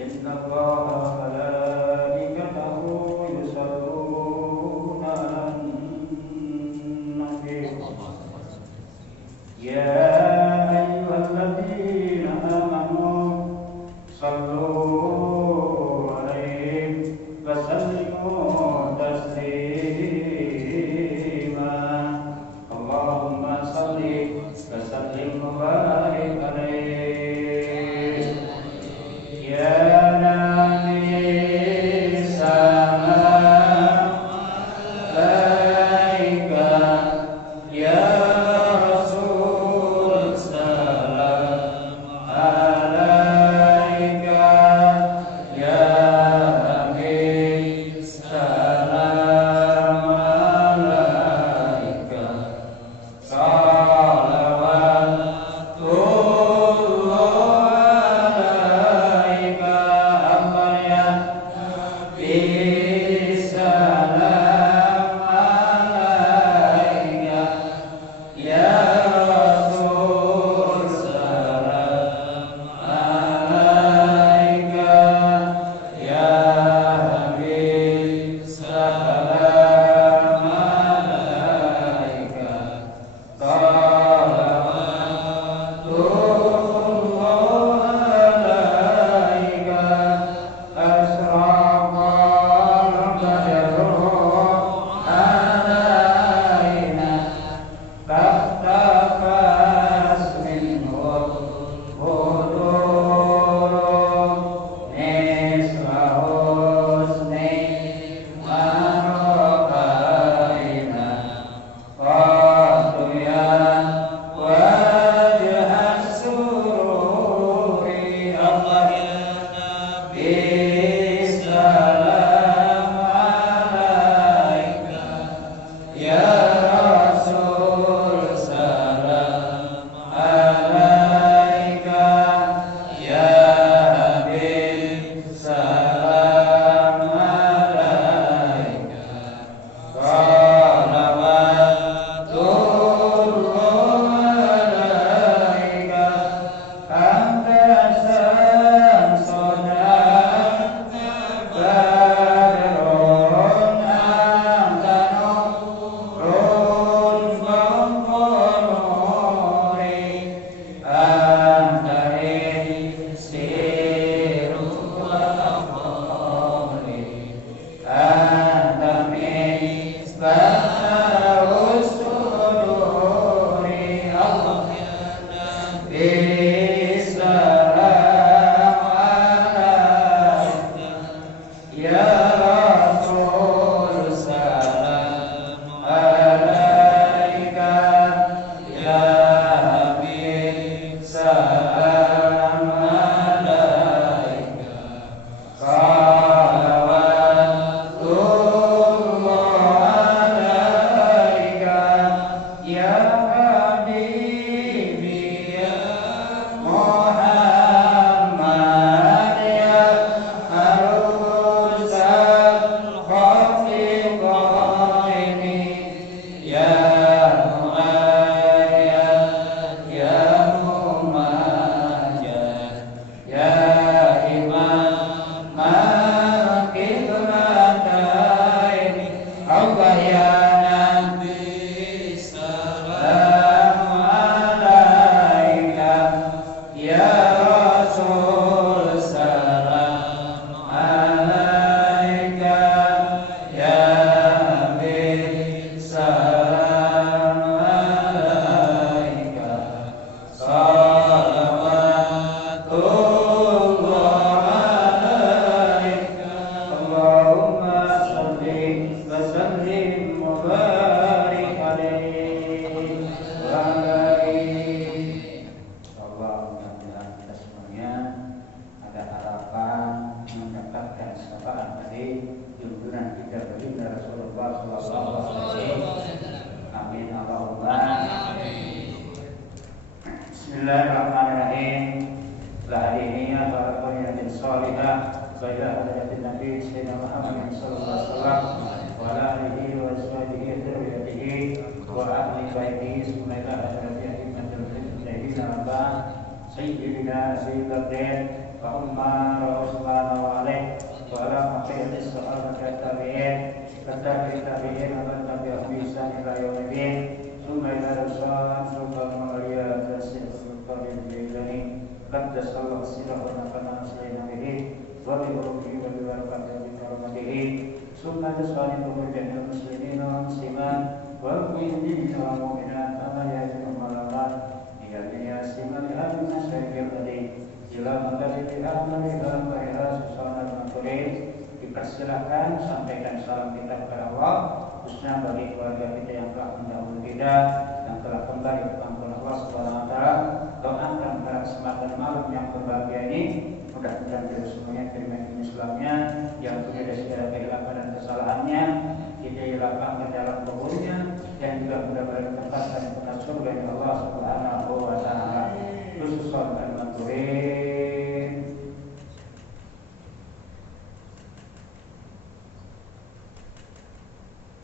إن الله وملائكته يصلون على النبي يا أيها الذين آمنوا صلوا عليه وسلموا تسليما اللهم صل وسلم وبارك عليه يا نبي السلام عليك يا رسول السلام عليك يا حبيب السلام عليك صلوات الله عليك أما يا نبي السلام عليك يا رسول السلام عليك يا حبيب السلام عليك صلوات الله عليك أشرق البدر علينا فاختفت منه البدور نصف حسنه ورقينا قد يا وجه السرور الله يا نبي السلام عليك يا رسول السلام عليك يا حبيب السلام عليك صلوات الله عليك أنت شمسنا بدر أنت نور فوق نوري أنت إكسير وأمري أنت مصباح الصدور الله يا نبي السلام عليك يا رسول السلام عليك يا حبيب السلام عليك صلوات الله عليك يا حبيبي يا محمد يا عروس الخلقين يا مؤيد يا ممجد يا إمام القبلتين الله يا نبي السلام عليك يا رسول السلام عليك يا حبيب السلام عليك صلوات الله عليك اللهم صل وسلم وبارك عليه وعلى Allah mudah-mudahan kita semuanya ada harapan mendapatkan syafaat dari junjungan kita baginda Rasulullah sallallahu alaihi wasallam. Amin Allahumma amin. Bismillahirrahmanirrahim. Lahadiniya barakatuh salihah wa ila hadatin Nabi Sayyidina Muhammad sallallahu alaihi wasallam wa ala alihi wa sahbihi wa dzurriyyatihi wa ahli baitihi subhanallahi wa ta'ala sayyidina Abi Bakr wa Umar wa Utsman tabi'at tabi'in tabi'at tabi'in wa tabi'at bi'ihsan ila yaumiddin summa ila rasulullah sallallahu alaihi wasallam bi'idzni qaddasallahu sirrahu wa nafa'ana bihi wa bi ruhihi wa bi barakatihi wa bi karamatihi summa tasalimu bil muslimin wal muslimat wal mu'minin wal mu'minat kama ya'lamu malakat ya siman hadis syai'il tadi ila maqdisi ila bahira susana maturin dipersilakan sampaikan salam kita kepada Allah khususnya bagi keluarga kita yang telah mendahului kita yang telah kembali ke pangkuan Allah Subhanahu wa taala doakan pada kesempatan malam yang berbahagia ini mudah-mudahan kita semuanya terima Islamnya yang sudah segera kehilangan dan kesalahannya kita hilangkan ke dalam kuburnya dan juga mudah-mudahan ditempatkan pada surga Allah Subhanahu wa taala khususan al-maturin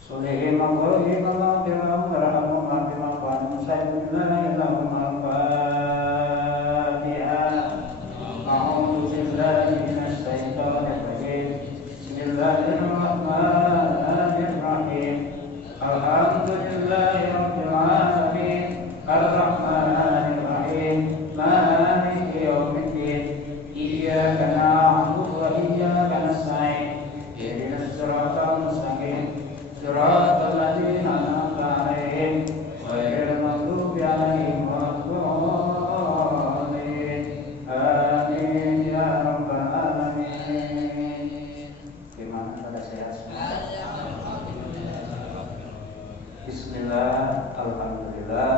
Solihin maqalihim Allah bi'lam warahmu ma'bima qanu sayyidina ilahum al-fatihah a'udhu billahi minas syaitanir rajim bismillahirrahmanirrahim alhamdulillahi rabbil alamin arrahmanir rahim maliki yaumiddin iyyaka na'budu wa iyyaka nasta'in ihdinas siratal mustaqim siratal ladzina an'amta 'alaihim ghairil maghdubi 'alaihim waladdallin amin ya rabbal alamin. Gimana pada sehat semua? Bismillah, alhamdulillah,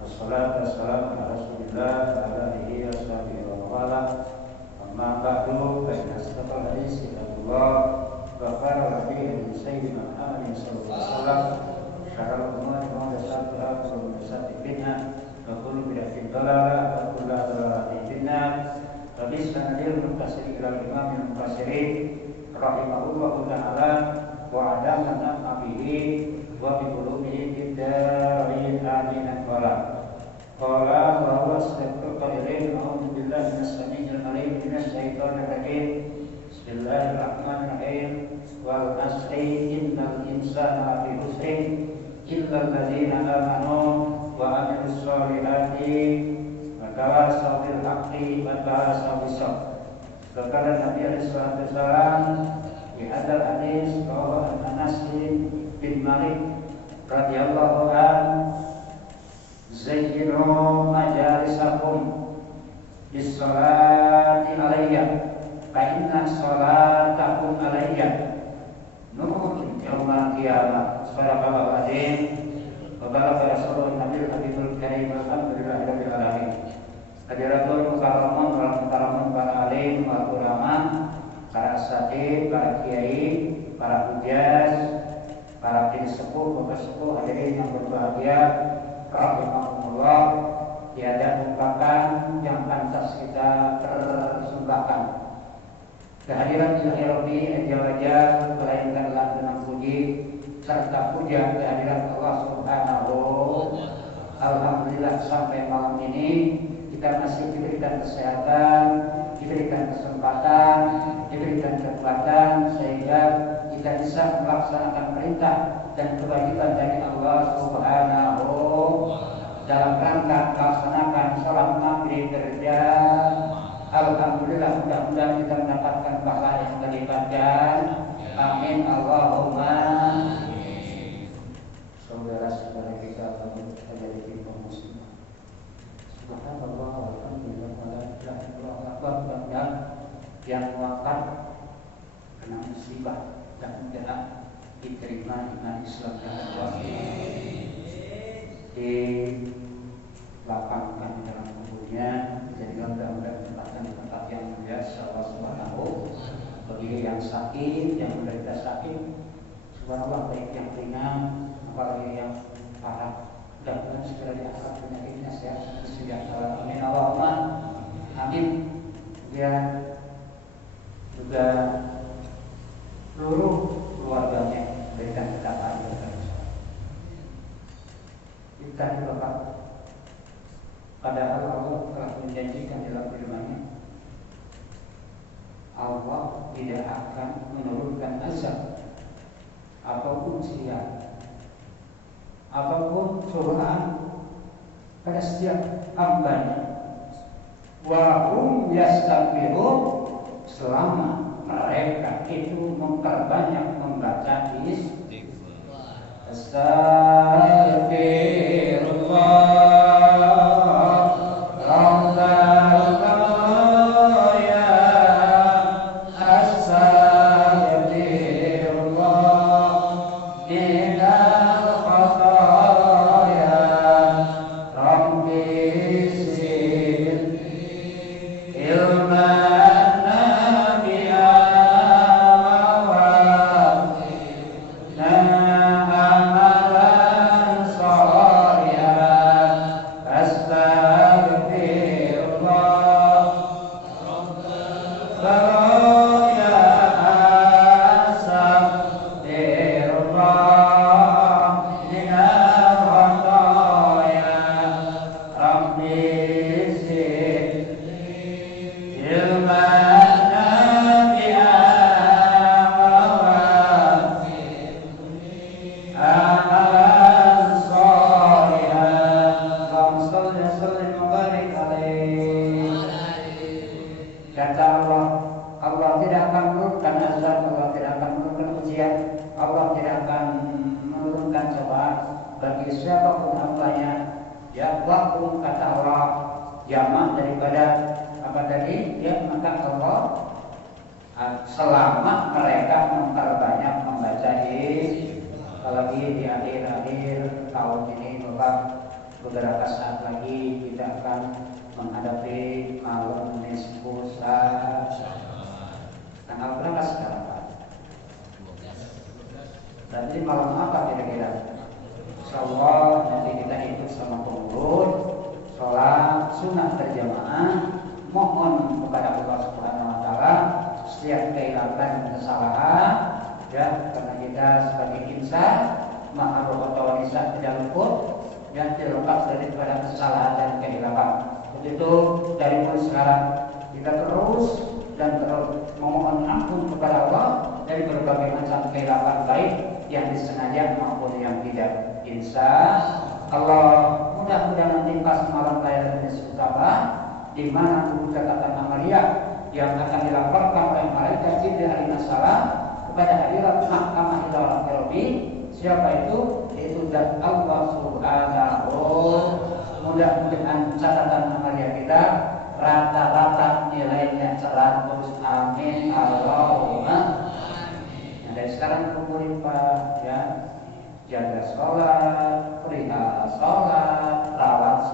wassalatu wassalamu ala rasulillah wa ala alihi wa sahbihi wa wala. Amma ba'du, fa inna asdaqal hadits kitabullah wa khairal hadi sayyidina Muhammadin sallallahu alaihi wasallam. Syarrul umuri muhdatsatuha wa kullu muhdatsatin bid'ah wa kullu bid'atin dhalalah wa kullu dhalalatin finnar. Wa bisanadil muttasil ila imam al-mufassirin rahimahullahu ta'ala wa adama nabihi wa bi qulubihi bid-darin amin qala wa huwa as-sadiqul qailin a'udzu billahi minas samii'il 'aliim minasy syaithaanir rajiim bismillahirrahmanirrahim wal 'asri innal insana lafi khusrin illa alladziina aamanu wa 'amilus shalihati wa tawasaw bil haqqi wa tawasaw bis sabr. Kata Nabi alaihi wasallam di hadal hadis bahwa Anas bin Malik radhiyallahu anhu zayyinu majalisakum bis salati alayya fa inna salatakum alayya nurun yaumal qiyamah. Subhanallah azim wa baraka rasulullah Nabi Habibul Karim alhamdulillahirabbil alamin. Hadiratul mukarramun wal mukarramun para alim wal ulama, para asatidz, para kiai, para hujjaj, para kiai sepuh, bapak sepuh, hadirin yang berbahagia, rahimahumullah. Tiada ungkapan yang pantas kita persembahkan kehadiran ilahi Rabbi ajal-ajal melainkanlah dengan puji serta puja kehadiran Allah Subhanahu. Alhamdulillah sampai malam ini kita masih diberikan kesehatan, diberikan kesempatan, diberikan kekuatan sehingga kita bisa melaksanakan perintah dan kewajiban dari Allah Subhanahu dalam rangka melaksanakan sholat maghrib berjamaah. Alhamdulillah, mudah-mudahan kita mendapatkan pahala yang berlipat. Amin Allahumma. Saudara-saudara kita menjadi kita muslim. Subhanallah, alhamdulillah, la ilaha illallah. Dan yang wafat kena musibah dan mudah diterima iman Islam dan Allah. Dilapangkan dalam kuburnya, jadikan mudah-mudahan tempatkan di tempat yang mulia Allah Subhanahu. Bagi yang sakit, yang menderita sakit, subhanallah, baik yang ringan apalagi yang parah, mudah-mudahan segera diangkat penyakitnya sehat sejahtera. Amin Allahumma amin. Dan juga seluruh keluarganya berikan ketaatan kepada kita di Bapak. Padahal Allah telah menjanjikan dalam firman-Nya, Allah tidak akan menurunkan azab apapun ujian, apapun cobaan pada setiap hambanya. Wa hum yastabirun, selama mereka itu memperbanyak membaca istighfar. Astaghfirullah Rabbana ya astaghfirullah minal khataya rabbi zidni ilman nafi'an wa amalan shalihan. Astaghfirullah Rabbana astaghfirullah minal khataya rabbi zidni ilman nafi'an wa amalan shalihan. Allahumma shalli wa sallim wa barik alaihi. Kata Allah, Allah tidak akan menurunkan azab, Allah tidak akan menurunkan ujian, Allah tidak akan menurunkan cobaan bagi siapapun hambanya. Ya wahum, kata Allah, jamak daripada apa tadi? Ya, maka Allah selama mereka memperbanyak membaca apalagi di akhir-akhir tahun ini, Bapak, beberapa saat lagi kita akan menghadapi malam nisfu Sya'ban. Tanggal berapa sekarang, Pak? Berarti malam apa kira-kira? Insyaallah nanti kita ikut sama pengurus sholat sunnah berjamaah, mohon kepada Allah Subhanahu wa taala setiap kehilangan dan kesalahan, ya, karena kita sebagai insan maha roh nisa tidak luput dan terlepas daripada kesalahan dan kehilangan. Begitu dari mulai sekarang kita terus dan terus memohon ampun kepada Allah dari berbagai macam kehilangan baik yang disengaja maupun yang tidak. Insya Allah mudah-mudahan nanti pas malam Lailatul Qadar di mana guru catatan amaliyah yang akan dilaporkan oleh malaikat Jibril alaihi salam kepada hadirat mahkamah ilah Rabbi. Siapa itu? Itu zat Allah Subhanahu. Mudah-mudahan catatan amaliyah kita rata-rata nilainya 100. Amin Allahumma. Nah, dari sekarang kumpulin Pak, ya, jaga sholat, perihal sholat, rawat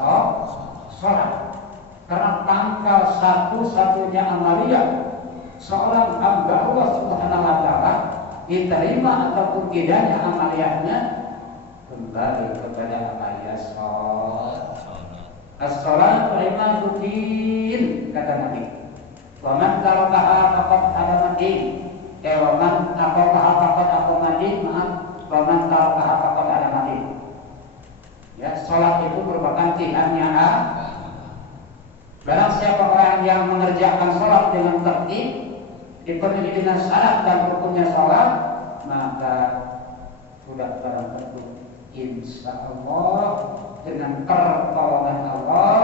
sholat. Karena tanggal satu-satunya amaliyah seorang hamba Allah Subhanahu wa taala diterima ataupun tidaknya amaliyahnya kembali kepada amaliyah sholat. As-sholat imaduddin, kata Nabi. Wa man tarakaha faqad hadama din. Wa man tarakaha faqad aqama din. Wa man tarakaha faqad hadama din. Ya, sholat itu merupakan tihannya barang siapa orang yang mengerjakan sholat dengan tertib, dipenuhi dengan syarat dan rukunnya sholat, maka sudah barang tentu insya Allah dengan pertolongan Allah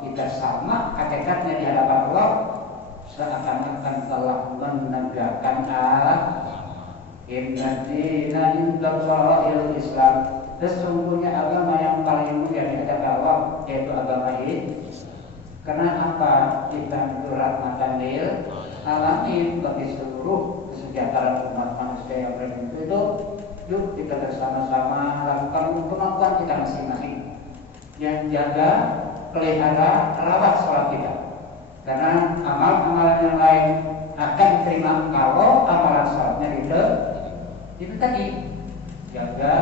kita sama hakikatnya di hadapan Allah, seakan-akan telah menegakkan inna dina indallahil Islam. Sesungguhnya agama yang paling mulia di hadapan Allah yaitu agama ini. Karena apa? Kita itu rahmatan lil alamin, bagi seluruh kesejahteraan umat manusia yang beriman itu. Yuk kita bersama-sama lakukan kemampuan kita masing-masing yang jaga, pelihara, rawat sholat kita. Karena amal-amalan yang lain akan diterima kalau amalan sholatnya itu tadi jaga,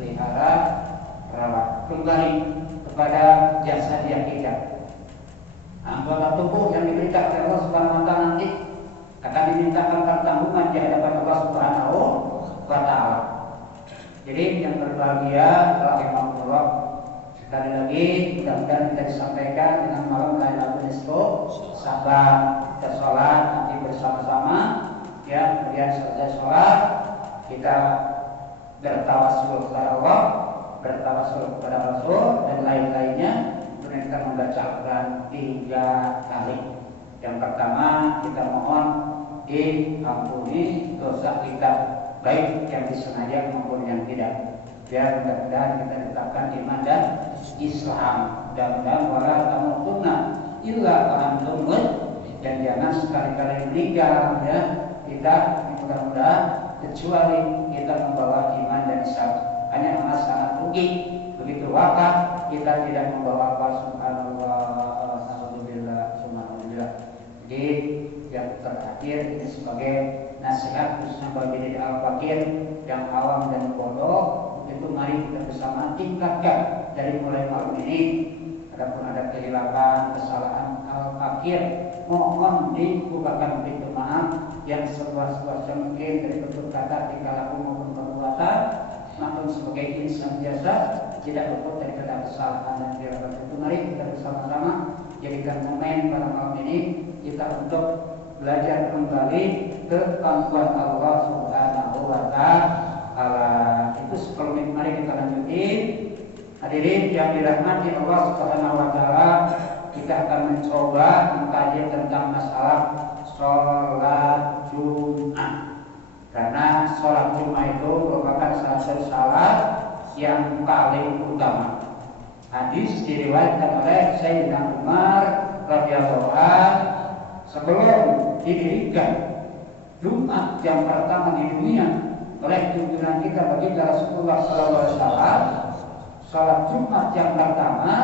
pelihara, rawat, kembali kepada jasa dia kita. Anggota tubuh yang diberikan oleh Allah Subhanahu wa taala nanti akan dimintakan pertanggungan di hadapan Allah Subhanahu wa taala. Jadi yang berbahagia rahimahullah, sekali lagi mudah-mudahan kita disampaikan dengan malam Lailatul Qadar, sabar, kita sholat, nanti ya, kemudian selesai sholat kita bertawassul kepada Allah, bertawassul kepada Rasul dan lain-lainnya. Kemudian kita membacakan 3 kali. Yang pertama kita mohon diampuni dosa kita, baik yang disengaja maupun yang tidak. Ya, mudah-mudahan kita tetapkan iman dan Islam. Mudah-mudahan wala tamutunna illa wa antum muslimun, dan jangan sekali-kali meninggal ya kita mudah-mudahan kecuali kita membawa iman dan Islam. Hanya amat sangat rugi begitu wafat kita tidak membawa apa. Subhanallah, alhamdulillah. Jadi yang terakhir ini sebagai nasihat khususnya bagi diri al-fakir yang awam dan bodoh, itu mari kita bersama tingkatkan dari mulai malam ini. Adapun ada kehilangan, kesalahan al-fakir, mohon dibukakan pintu maaf yang seluas-luasnya mungkin dari bentuk kata, tingkah laku maupun perbuatan, maupun sebagai insan biasa tidak luput dari kesalahan dan kehilangan. Itu mari kita bersama-sama jadikan momen pada malam ini kita untuk belajar kembali ke pangkuan Allah Subhanahu wa Ta'ala. Itu sebelum mari kita lanjutin. Hadirin yang dirahmati Allah Subhanahu wa Ta'ala, kita akan mencoba mengkaji tentang masalah sholat Jumat. Karena sholat Jumat itu merupakan salah satu salat yang paling utama. Hadis diriwayatkan oleh Sayyidina Umar radhiyallahu anhu, sebelum didirikan Jumat yang pertama di dunia oleh junjungan kita baginda Rasulullah SAW, sholat Jumat yang pertama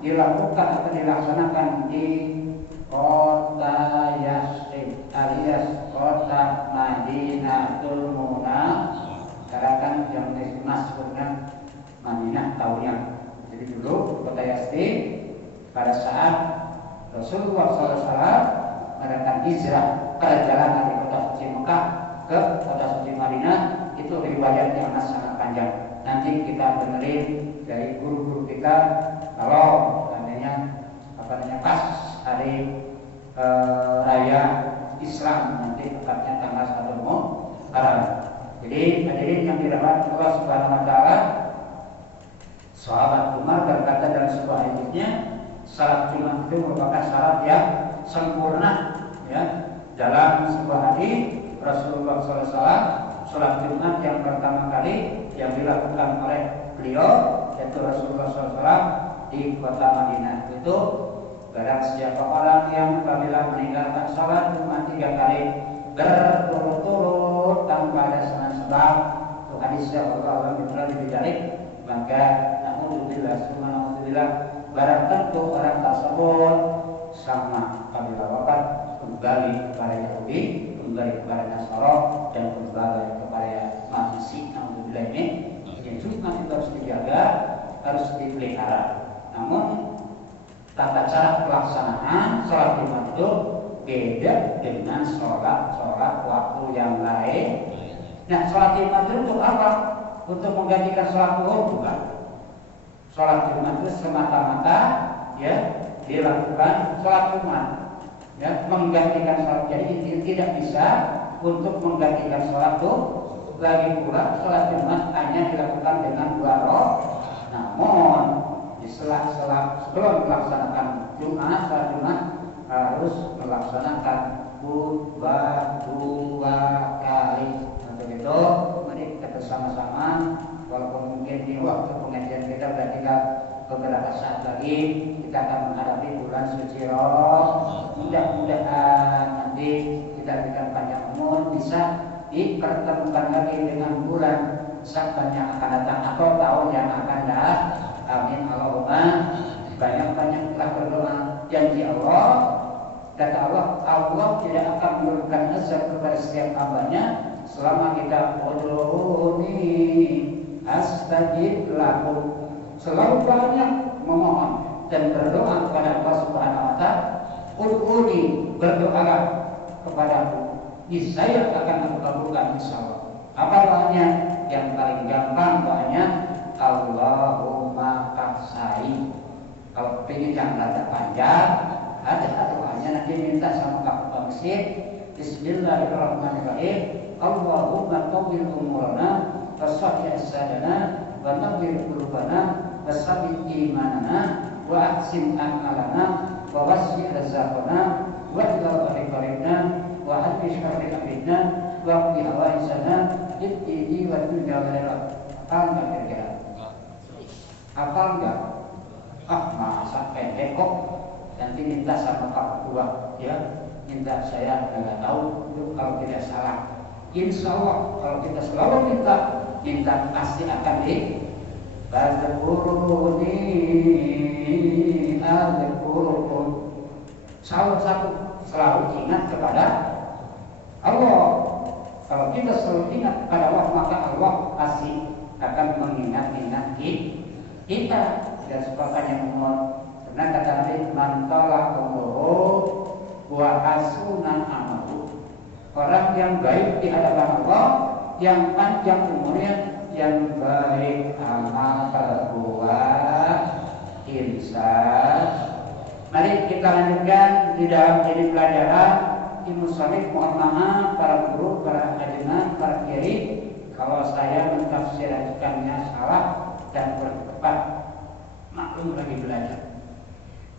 dilakukan atau dilaksanakan di kota Yasrib alias kota Madinatul Munawwarah. Sekarang kan yang disebutnya Madinah tahunnya. Jadi dulu kota Yasrib pada saat Rasulullah SAW melakukan hijrah perjalanan dari kota suci Mekah ke kota suci Madinah, itu riwayatnya sangat panjang. Nanti kita dengerin dari guru-guru kita kalau seandainya pas hari raya Islam nanti tepatnya tanggal 1 Muharram. Jadi hadirin yang dirahmati Allah Subhanahu wa Ta'ala, sahabat Umar berkata dalam sebuah hadisnya, salat Jumat itu merupakan salat yang sempurna ya. Dalam sebuah hadis Rasulullah SAW, salat Jumat yang pertama kali yang dilakukan oleh beliau yaitu Rasulullah SAW di kota Madinah itu, barang siapa orang yang apabila meninggalkan salat Jumat 3 kali berturut-turut tanpa ada sebab, itu hadisnya Allah lebih dari, maka alhamdulillah barang tentu orang tersebut sama apabila wafat kembali kepada Yahudi, kembali kepada Nasara, dan kembali kepada Majusi. Alhamdulillah ini yang Jumat itu harus dijaga, harus dipelihara. Namun tata cara pelaksanaan sholat Jumat itu beda dengan sholat waktu yang lain. Nah, sholat Jumat itu untuk apa? Untuk menggantikan sholat zuhur? Bukan. Sholat Jumat itu semata-mata ya dilakukan sholat Jumat ya, menggantikan sholat. Jadi tidak bisa untuk menggantikan sholat zuhur. Lagi pula sholat Jumat hanya dilakukan dengan 2 rakaat. Namun di sela-sela sebelum melaksanakan Jumat, sholat Jumat harus melaksanakan khutbah 2 kali. Untuk itu mari kita bersama-sama, walaupun mungkin di waktu pengajian kita sudah tinggal beberapa saat lagi, kita akan menghadapi bulan suci Ramadan. Mudah-mudahan nanti kita berikan panjang umur, bisa dipertemukan lagi dengan bulan Sya'ban yang akan datang atau tahun yang akan datang. Amin Allahumma. Banyak-banyaklah berdoa. Janji Allah, kata Allah tidak akan memberikan azab kepada setiap hambanya selama kita ud'uni astajib lakum. Selalu banyak memohon dan berdoa kepada Allah Subhanahu wa Ta'ala. Ud'uni, berdoalah kepadaku, niscaya akan aku kabulkan insyaallah. Apa doanya? Yang paling gampang doanya Allahumma qaksai. Kalau ingin yang rada panjang, ada doanya nanti minta sama Pak Masjid Bismillahirrahmanirrahim. Allahumma tawwil umurana wasahih sadana wa nawwir qulubana wasabit imanana wa ahsin a'malana wa wasi' razaqana wa ila qaribna wa hadfi syarri amrina wa qi hawaisana ibtidi wa dunya wa akhirat. Hafal nggak kira-kira? Hafal nggak? Masa pendek kok. Nanti minta sama Pak Ketua, ya, minta saya nggak tahu itu kalau tidak salah. Insya Allah kalau kita selalu minta pasti akan Fadkuruni adzkurkum. Salah satu selalu ingat kepada Allah. Kalau kita selalu ingat kepada Allah, maka Allah pasti akan mengingat-ingat kita. Dan sebagainya umur. Karena kata Nabi, man tala umruhu wa hasuna amalu. Orang yang baik di hadapan Allah, yang panjang umurnya, yang baik amal berbuat insan. Mari kita lanjutkan di dalam ini pelajaran Ilmu Sharif. Mohon maaf para guru, para ajudan, para kiai kalau saya mentafsirkannya salah dan bertepat. Maklum lagi belajar.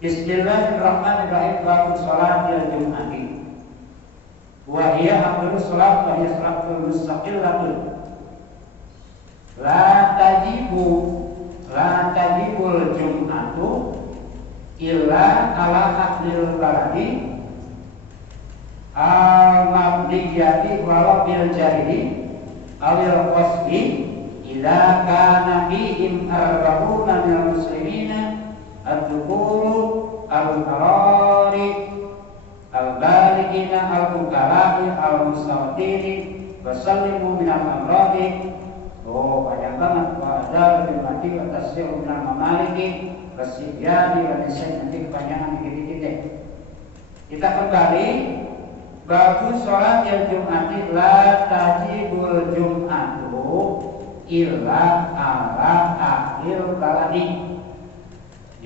Bismillahirrahmanirrahim. Bab salat al-jum'ati. Wa hiya afdalus salat wa hiya salatul mustaqillatun. La tajibul jum'atu illa ala ahlil baladi al-mabdiyati walau bil jahili awil qasbi idza kana fihim arba'una minal muslimina ad-dukuru al-qarari al-balighina al-mukarrahi al-mustawtini wasallimu minal amradi. Oh, banyak banget. Wa'adal bil mati wa tasyiru minal mamaliki wasibyani wa nisyan. Nanti kepanjangan dikit-dikit. Kita kembali bagus sholat yang Jum'ati. La tajibul jum'atu illa ala akhir baladi.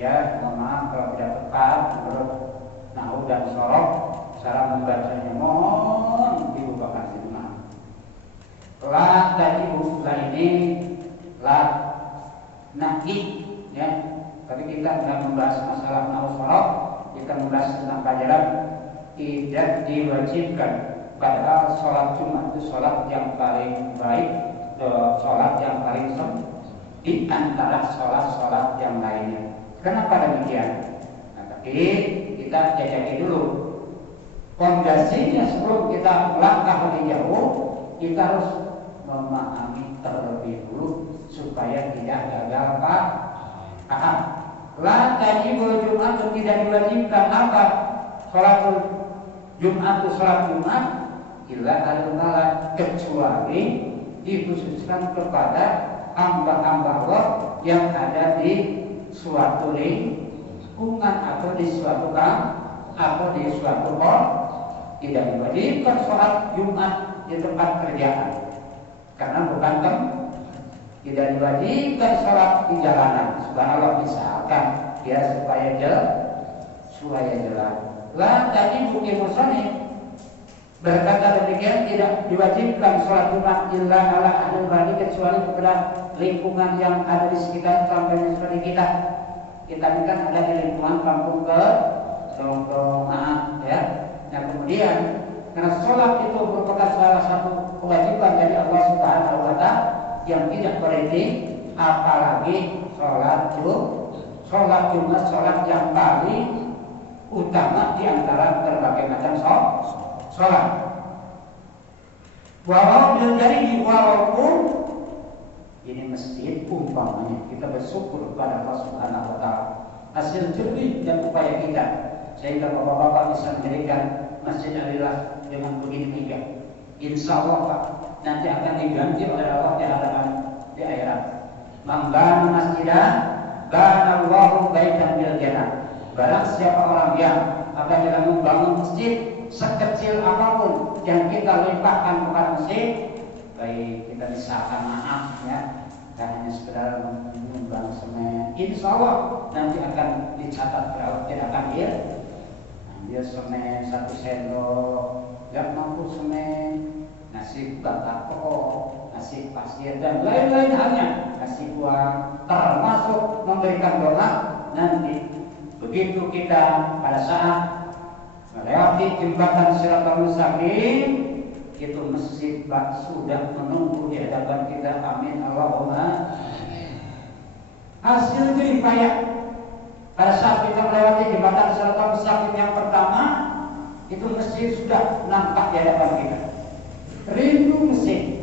Ya, mohon maaf kalau tidak tepat menurut nahwu dan shorof. Cara membacanya mohon diubahkan di rumah. La tajibu ini la nahi, ya. Tapi kita tidak membahas masalah nahwu shorof. Kita membahas tentang pelajaran tidak diwajibkan. Padahal sholat Jumat itu sholat yang paling baik, sholat yang paling di antara sholat-sholat yang lainnya. Kenapa demikian? Nah, tapi kita jajaki dulu fondasinya sebelum kita melangkah lebih jauh. Kita harus memahami terlebih dulu supaya tidak gagal paham. La tajibul Jumat tidak diwajibkan apa? Sholatul Jumat itu sholat Jumat illa al-balad, kecuali dikhususkan kepada hamba-hamba Allah yang ada di suatu lingkungan atau di suatu kamp atau di suatu hall. Tidak diwajibkan sholat Jumat di tempat kerjaan karena bukan tidak diwajibkan sholat di jalanan. Subhanallah, misalkan dia supaya jelas. La tadi bukti musani berkata demikian, tidak diwajibkan sholat Jumat illa ala ahlul badi, kecuali kepada lingkungan yang ada di sekitar sampai seperti kita. Kita ini kan ada di lingkungan kampung ke Tongkrongan, ya. Nah kemudian karena sholat itu merupakan salah satu kewajiban dari Allah Subhanahu wa Ta'ala yang tidak berhenti, apalagi sholat Jumat, sholat yang paling utama di antara berbagai macam sholat. Walaupun ini masjid umpamanya kita bersyukur kepada Allah Subhanahu wa Ta'ala hasil jernih dan upaya kita sehingga bapak-bapak bisa mendirikan Masjid Alillah dengan begini tiga. Insya Allah Pak, nanti akan diganti oleh Allah di hadapan di akhirat. Mambana masjidah banallahu baitan bil jannah. Barang siapa orang yang apabila membangun masjid sekecil apapun yang kita limpahkan kepada masjid, baik kita misalkan maaf ya, hanya sekedar menyumbang semen, insya Allah nanti akan dicatat tidak akan ambil semen 1 sendok, nggak mau pasir dan lain-lain halnya, kasih uang, termasuk memberikan doa. Nanti begitu kita pada saat melewati jembatan Shiratal Mustaqim, itu masjid sudah menunggu di hadapan kita. Amin Allahumma. Hasil jerih payah pada saat kita melewati jembatan Shiratal Mustaqim yang pertama, itu masjid sudah nampak di hadapan kita. Rindu masjid,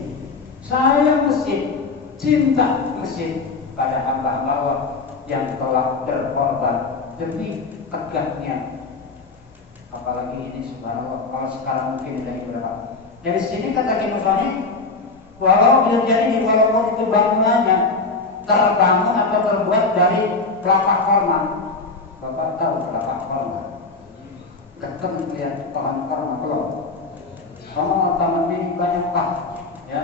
sayang masjid, cinta masjid pada hamba-hamba Allah yang telah berkorban demi tegaknya. Apalagi ini subhanallah, kalau sekarang mungkin dari berapa. Dari sini kata Kinufani, walau bila jadi walaupun itu bangunannya terbangun atau terbuat dari kelapa korma. Bapak tahu kelapa korma? Ketemu lihat pohon korma belum? Oh, taman ini banyak pak, ya.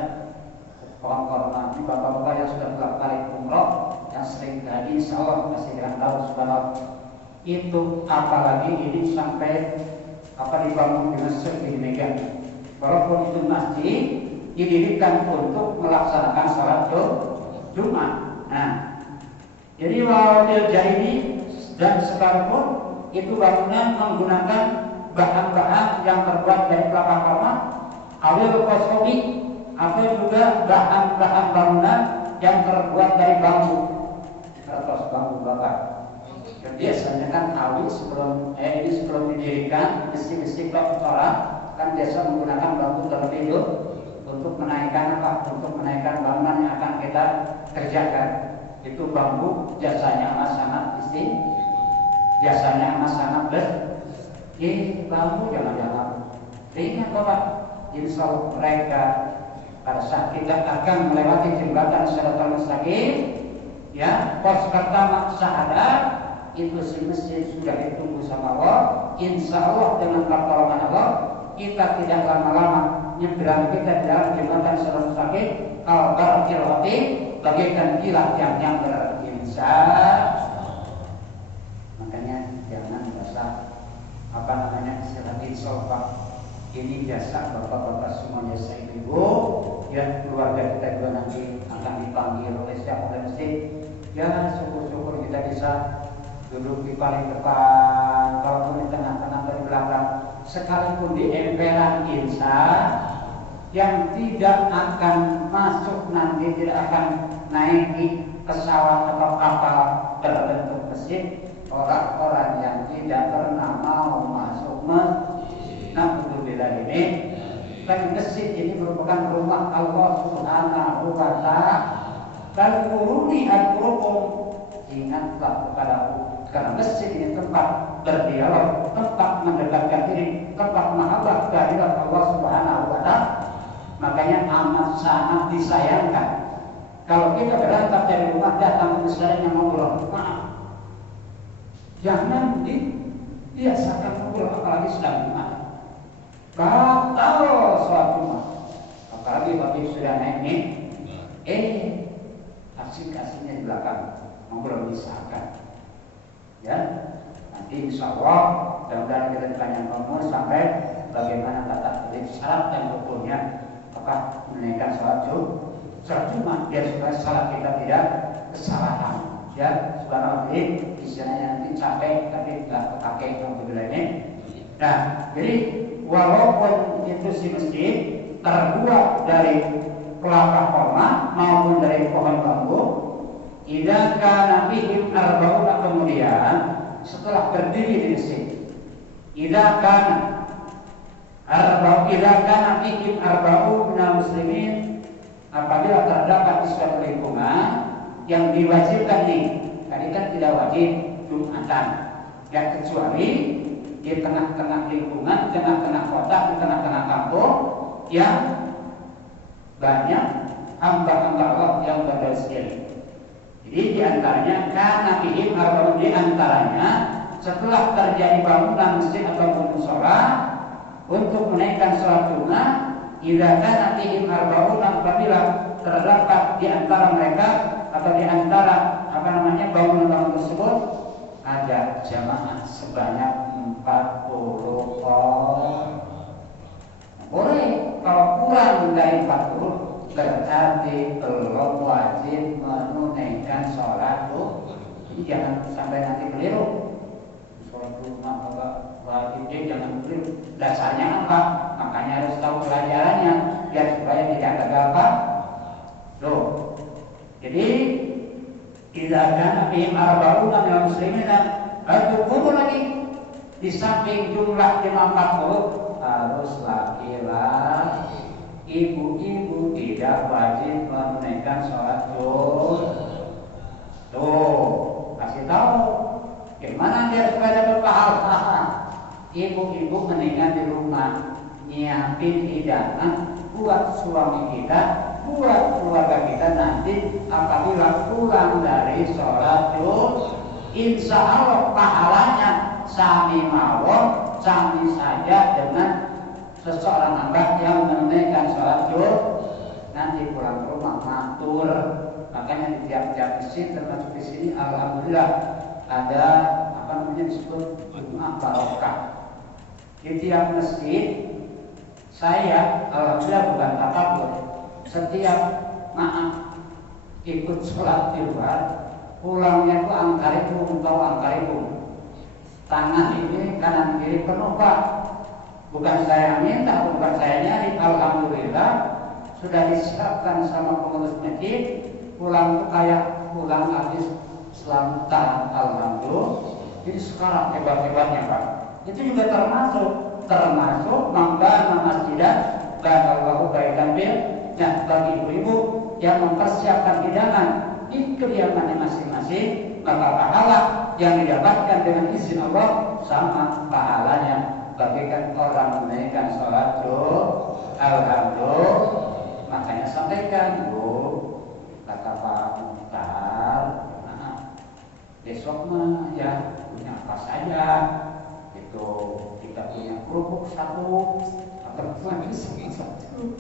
Pohon korma ini bapak-bapak yang sudah berapa kali umroh, yang sering haji, insya Allah masih dengan tahu subhanallah. Itu apalagi ini sampai dibangun di masjid di Medan. Walaupun itu masjid didirikan untuk melaksanakan sholat Jumat. Nah, jadi walau ini dan sekalipun itu bangunan menggunakan bahan-bahan yang terbuat dari kelapa korma, awil kosobi, atau juga bahan-bahan bangunan yang terbuat dari bambu, kertas bambu bakar. Biasanya kan awil sebelum didirikan mesti orang kan biasa menggunakan bambu terlebih dahulu untuk menaikkan untuk menaikkan bangunan yang akan kita kerjakan. Itu bambu jasanya amat sangat ini bambu jangan ingat Bapak, insya Allah mereka pada saat kita akan melewati jembatan Shiratal Mustaqim, ya, pos pertama syahadat, itu si masjid sudah ditunggu sama Allah. Insya Allah dengan pertolongan Allah kita tidak lama-lama nyebrang kita di dalam jembatan Shiratal Mustaqim al-barakil hati bagaikan kilat yang berinsya. Makanya jangan merasa istilah insolfa. Ini jasa bapak-bapak semuanya, saya ibu, ya, keluarga kita juga nanti akan dipanggil oleh siapa dan mesti, ya, syukur-syukur kita bisa duduk di paling depan, kalaupun di tengah-tengah atau di belakang, sekalipun di emperan insan yang tidak akan masuk nanti, tidak akan naik di pesawat atau kapal berbentuk masjid, orang-orang yang tidak pernah mau masuk masjid. Nah, bila ini kan masjid ini merupakan rumah Allah Subhanahu wa Ta'ala. Dan kuruni al-qurukum, ingatlah kepadaku, karena masjid ini tempat berdialog, tempat mendekatkan diri, tempat mahabbah kehadirat Allah Subhanahu wa Ta'ala. Makanya amat sangat disayangkan kalau kita berangkat dari rumah datang ke masjid yang ngobrol. Maaf, jangan dibiasakan ngobrol apalagi sedang Jumat. Batal sholat Jumat. Apalagi bagi sudah naik asik-asiknya di belakang ngobrol misalkan, ya. Nanti insya Allah mudah-mudahan kita ditanya nomor sampai bagaimana tata tertib syarat dan rukunnya, apakah menaikkan sholat Jumat biar supaya sholat kita tidak kesalahan, ya. Subhanallah, istilahnya nanti capek tapi tidak terpakai untuk ini. Nah, jadi walaupun itu si masjid terbuat dari kelapa korma maupun dari pohon bambu, idza kana fihim arba'una, kemudian setelah berdiri di masjid, idza kana fihim arba'una muslimin, apabila terdapat di suatu lingkungan yang diwajibkan nih, tadi kan tidak wajib Jumatan, ya, kecuali di tengah-tengah lingkungan, di tengah-tengah kota, di tengah-tengah kampung yang banyak hamba-hamba Allah yang berdosa. Jadi diantaranya karena fihim arba'un, diantaranya setelah terjadi bangunan masjid atau musola untuk menaikkan sholat Jumat, idza kana fihim arba'un, apabila terdapat di antara mereka atau di antara bangunan tersebut ada jamaah sebanyak 40 orang. Boleh kalau kurang dari 40 berarti belum wajib menunaikan sholat duhur. Jadi jangan sampai nanti keliru. Sholat rumah enggak wajib, jangan keliru. Dasarnya apa? Makanya harus tahu pelajarannya biar supaya tidak gagal apa? Loh. Jadi tidak akan fihim arba'una minal muslimina al-dukhul lagi di samping jumlah 50 harus laki-laki. Ibu-ibu tidak wajib menunaikan sholat duhur. Tuh, kasih tahu gimana biar supaya dapat pahala. Ibu-ibu mendingan di rumah nyiapin hidangan buat suami kita, buat keluarga kita nanti apabila pulang dari sholat duhur, insya Allah pahalanya sami mawon, sami saja dengan seseorang hamba yang menunaikan sholat duhur. Nanti pulang ke rumah matur. Makanya di tiap-tiap masjid termasuk di sini alhamdulillah ada apa namanya disebut Jumat barokah. Di tiap masjid saya alhamdulillah bukan takabur, setiap ikut sholat di luar, pulangnya itu angkaribum atau angkaribum. Tangan ini kanan kiri penuh Pak. Bukan saya minta, bukan saya nyari. Alhamdulillah sudah disiapkan sama pengurus masjid. Pulang itu kayak pulang habis selamatan. Alhamdulillah. Jadi sekarang hebat-hebatnya Pak. Itu juga termasuk mambana masjidah ba'allahu baitan bil. Nah, bagi ibu-ibu yang mempersiapkan hidangan di kediamannya masing-masing, maka pahala yang didapatkan dengan izin Allah sama pahalanya bagikan orang menunaikan sholat duhur. Alhamdulillah. Makanya sampaikan Bu, kata Pak Mukhtar, besok mah ya punya apa saja itu, kita punya kerupuk satu atau lagi satu,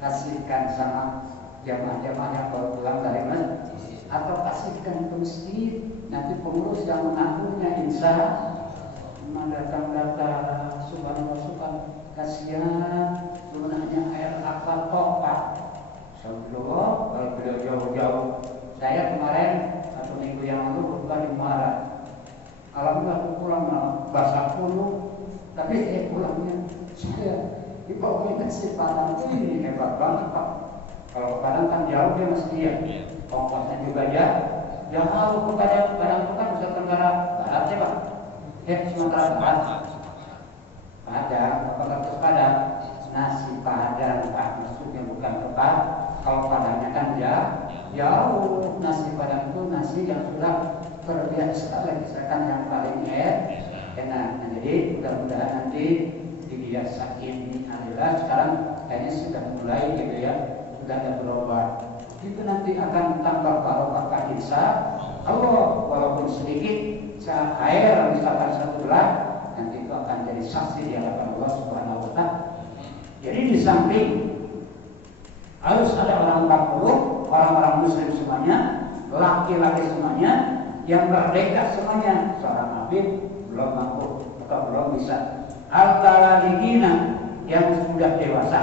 kasihkan sama jamaah-jamaah yang baru pulang dari masjid, atau kasihkan ke masjid, nanti pengurus yang mengaturnya insya datang subhanallah kasihan gunanya air akal Pak. Alhamdulillah kalau beliau jauh-jauh. Saya kemarin 1 minggu yang lalu bukan di Muara. Alhamdulillah pulang basah puluh, tapi pulangnya saya dibawa nasi Padang. Ini hebat banget Pak. Kalau Padang kan jauh dia mesti ya. Ongkosnya juga jauh ke Padang itu kan Nusa Tenggara Barat ya Pak. Sumatera Barat. Padang, Padang, nasi Padang Pak, maksudnya bukan tepat. Kalau Padangnya kan jauh. Nasi Padang itu nasi yang sudah terbiasa misalkan yang paling enak. Nah, jadi mudah-mudahan nanti dibiasain. Alhamdulillah sekarang kayaknya sudah mulai gitu ya, sudah ada berubah. Itu nanti akan tambah barokah insya Allah, walaupun sedikit air misalkan 1 gelas, nanti itu akan jadi saksi di hadapan Allah Subhanahu wa Ta'ala. Jadi di samping harus ada orang 40, orang-orang muslim semuanya, laki-laki semuanya, yang merdeka semuanya. Seorang Habib belum mampu atau belum bisa. Al-Taligina yang sudah dewasa,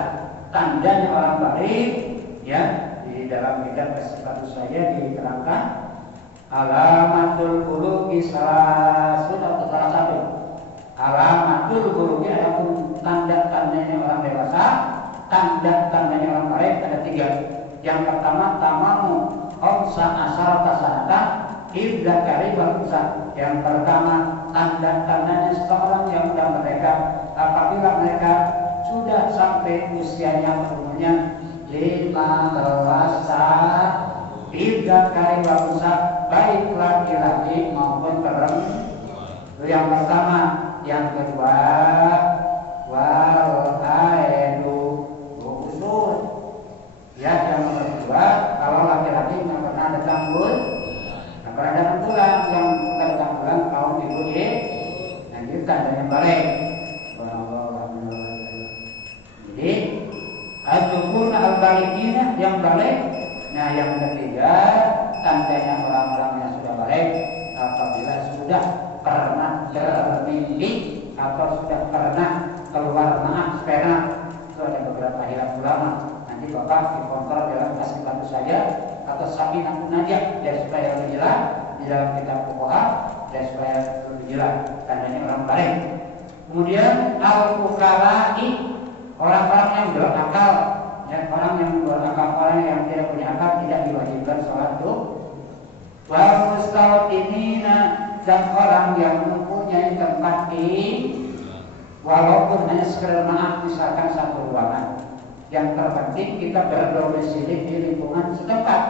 tandanya orang balik ya. Di dalam kitab S1 saya diterangkan alamatul bulugi salah satu. Alamatul bulugi ada tanda-tandanya orang dewasa, tanda-tandanya orang balik ada 3. Yang pertama tamamu omsa asal tasanata ibda karibah usah. Yang pertama tanda-tandanya seorang yang sudah merdeka apabila mereka sudah sampai usianya umurnya 15 tahun. Ibda karibah usah, baik laki-laki maupun perempuan. Yang pertama. Yang kedua wal haidu usul. Ya, yang kedua kalau laki-laki yang pernah datang bulan, yang bukan datang bulan kaum ibu lanjutkan dengan balik. Jadi al-jumhur al-balikina yang balik. Nah, yang ketiga tandanya orang-orang yang sudah balik apabila sudah pernah bermimpi atau sudah pernah keluar sperma. Itu ada beberapa hilaf ulama. Nanti Bapak dikontrol dalam kasih bantu saja atau sapi nanti aja biar supaya lebih jelas di dalam kitab Fuqaha biar supaya lebih jelas tandanya orang balik. Kemudian al-fuqara'i, orang-orang yang berakal, ya, orang yang berakal, orang yang tidak punya akal tidak diwajibkan sholat itu. Wal mustawtinina, dan orang yang mempunyai tempat di walaupun hanya sekedar maaf misalkan satu ruangan. Yang terpenting kita berdomisili di lingkungan setempat,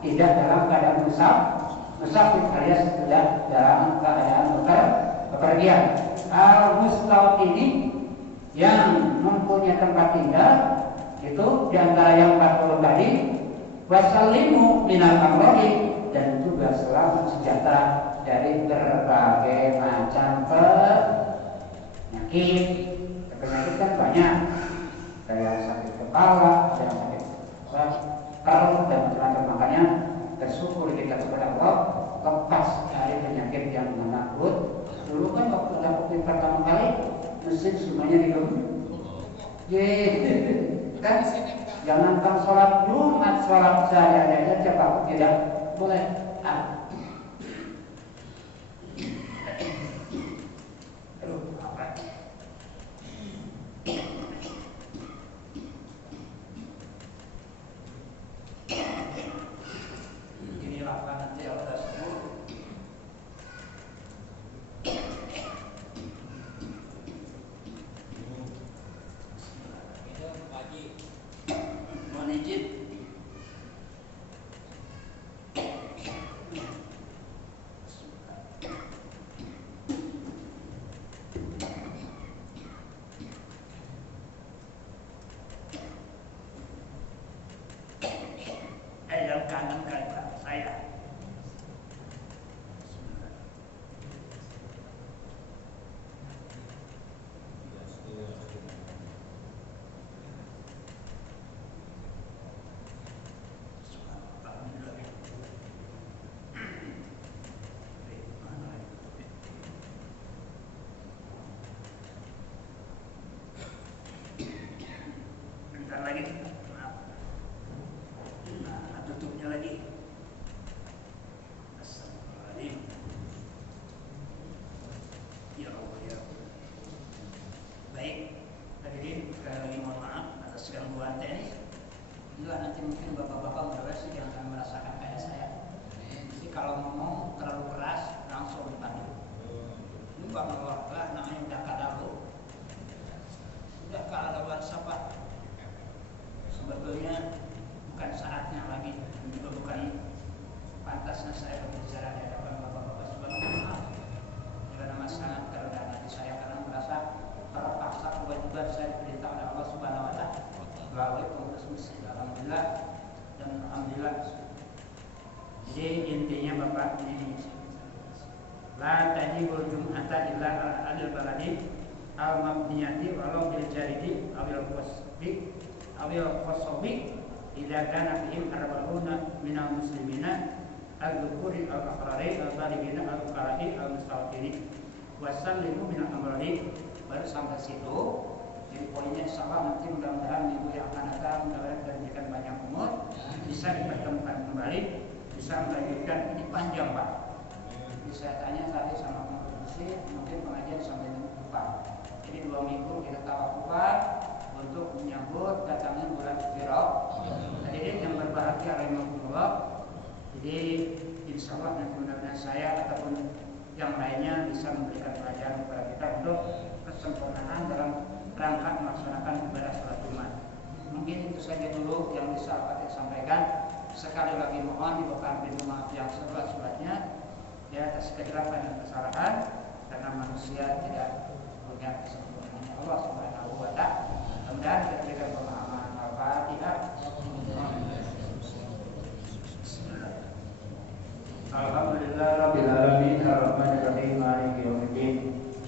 tidak dalam keadaan musafir alias tidak dalam keadaan bepergian. Al-mustawtini yang mempunyai tempat tinggal itu diantara yang 40 tadi, wasallimu minal amrodi, dan juga selamat sejahtera dari berbagai macam penyakit. Penyakit kan banyak, ada yang sakit kepala, ada yang sakit perut dan macam-macam. Makanya bersyukur kita kepada Allah lepas dari penyakit yang menakut. Dulu kan waktu ada COVID pertama kali mesin semuanya digembok. Kan jangankan sholat Jumat, sholat saja cepat tidak boleh. Inilah nanti Allah sembuh. Mohon izin. Kanan kali saya. Bentar lagi. Tutupnya lagi. Astagfirullahaladzim. Ya Allah ya. Baik, hadirin sekali lagi mohon maaf atas gangguan teknis. Inilah nanti mungkin bapak-bapak berwasi yang akan merasakan kayak saya. Jadi kalau ngomong terlalu keras langsung dipanggil. Ini bapak-bapak lah namanya udah kadalu. Udah kadaluan siapa? Sebetulnya bukan saatnya lagi, juga bukan pantasnya saya berbicara di hadapan bapak-bapak sebelumnya. Karena masalah kerendahan hati saya karena merasa terpaksa kewajiban saya diperintah oleh Allah Subhanahu Wa Taala melalui pengurus masjid. Alhamdulillah dan alhamdulillah. Jadi intinya bapak ini la tajibul jum'ata illa al baladi al mabniyati walau bil jaridi awil qasbi awil qasabi idza kana fihim arba'una minal muslimina al-dhukuri al-aqrari al-baligina al-qara'i al-mustawfiri wasallimu minal amrani. Baru sampai situ. Jadi poinnya insyaallah nanti mudah-mudahan minggu yang akan datang mudah-mudahan diberikan banyak umur, bisa dipertemukan kembali, bisa melanjutkan. Ini panjang Pak. Jadi saya tanya tadi sama pengurus mungkin pengajian sampai minggu depan. Jadi 2 minggu kita tawakufan untuk menyambut datangnya bulan Dzulhijjah. Hadirin yang berbahagia rahimakumullah. Jadi insyaallah nanti mudah-mudahan saya ataupun yang lainnya bisa memberikan pelajaran kepada kita untuk kesempurnaan dalam rangka melaksanakan ibadah salat Jumat. Mungkin itu saja dulu yang bisa Pak sampaikan. Sekali lagi mohon dibawakan pintu maaf yang sebelas-sebelahnya ya atas kehilafan dan kesalahan karena manusia tidak punya kesempurnaan Allah Subhanahu wa taala. Mudah-mudahan kita berikan pemahaman Al-Fatihah. Alhamdulillah rabbil alamin arrahmanir rahim maliki yaumiddin.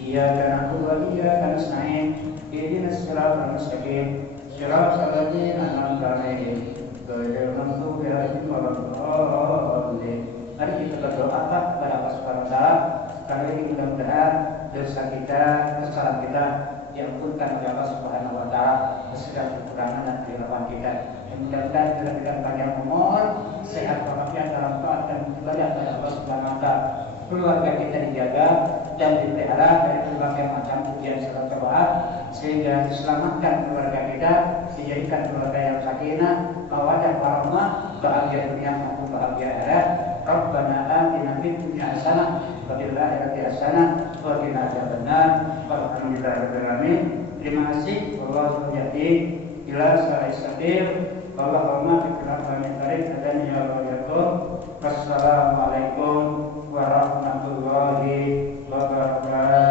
Iyyaka na'budu wa iyyaka nasta'in. Ihdinas siratal mustaqim. Siratal ladzina an'amta 'alaihim ghairil maghdubi 'alaihim waladdallin. Mari kita berdoa kepada Allah Subhanahu wa taala. Sekali lagi mudah-mudahan dosa kita, kesalahan kita diampunkan oleh Allah Subhanahu wa taala segala kekurangan dan kehilapan kita. Mudah-mudahan kita berikan panjang umur, sehat walafiat dalam taat dan ibadah kepada Allah Subhanahu wa taala. Keluarga kita dijaga dan dipelihara dari berbagai macam ujian serta cobaan, sehingga diselamatkan keluarga kita, dijadikan keluarga yang sakinah, mawaddah warahmah, bahagia dunia maupun bahagia akhirat. Rabbana atina fid dunya hasanah wa fil akhirati hasanah wa qina adzabannar. Walhamdulillahirabbil alamin. Terima kasih. Wallahu yaqin ila sa'isatir. Allahumma ikram min tarik dan ya Allah. Wassalamualaikum warahmatullahi wabarakatuh.